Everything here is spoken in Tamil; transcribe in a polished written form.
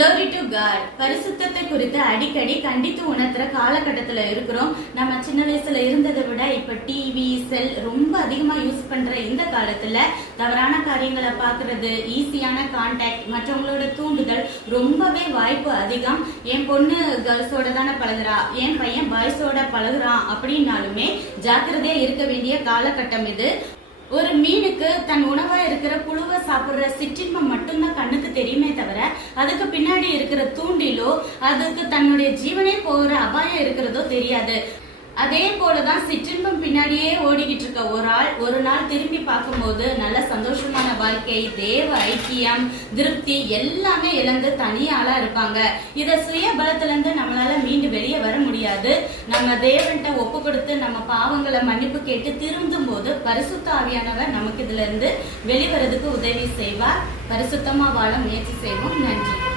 Glory to God. பரிசுத்தத்தை குறித்து அடிக்கடி கண்டித்து உணர்த்துற காலகட்டத்துல இருக்கிறோம். நம்ம சின்ன வயசுல இருந்ததை விட இப்ப டிவி செல் ரொம்ப அதிகமா யூஸ் பண்ற இந்த காலத்துல தவறான காரியங்களை பாக்குறது, ஈஸியான கான்டாக்ட், மற்றவங்களோட தூண்டுதல் ரொம்பவே வாய்ப்பு அதிகம். என் பொண்ணு கேர்ள்ஸோட தானே பழகுறா, என் பையன் பாய்ஸோட பழகுறான் அப்படின்னாலுமே ஜாக்கிரதையா இருக்க வேண்டிய காலகட்டம் இது. ஒரு மீனுக்கு தன் உணவா இருக்கிற புழுவை சாப்பிடுற சிற்றின்பம் மட்டும்தான் கண்ணுக்கு தெரியுமே தவிர அதுக்கு பின்னாடி இருக்கிற தூண்டிலோ அதுக்கு தன்னுடைய ஜீவனே போகிற அபாயம் இருக்கிறதோ தெரியாது. அதே போலதான் சிற்றின்பம் பின்னாடியே ஓடிக்கிட்டு இருக்க ஒரு நாள் திரும்பி பார்க்கும்போது நல்ல சந்தோஷமான வாழ்க்கை, தேவ ஐக்கியம், திருப்தி எல்லாமே இழந்து தனியாளா இருப்பாங்க. இத சுய பலத்துல இருந்து நம்மளால மீண்டு வெளியே வர முடியாது. நம்ம தேவன்கிட்ட ஒப்பு கொடுத்து நம்ம பாவங்களை மன்னிப்பு கேட்டு திருந்தும் போது பரிசுத்த ஆவியானவர் நமக்கு இதுல இருந்து வெளிவரதுக்கு உதவி செய்வார். பரிசுத்தமா வாழ முயற்சி செய்வோம். நன்றி.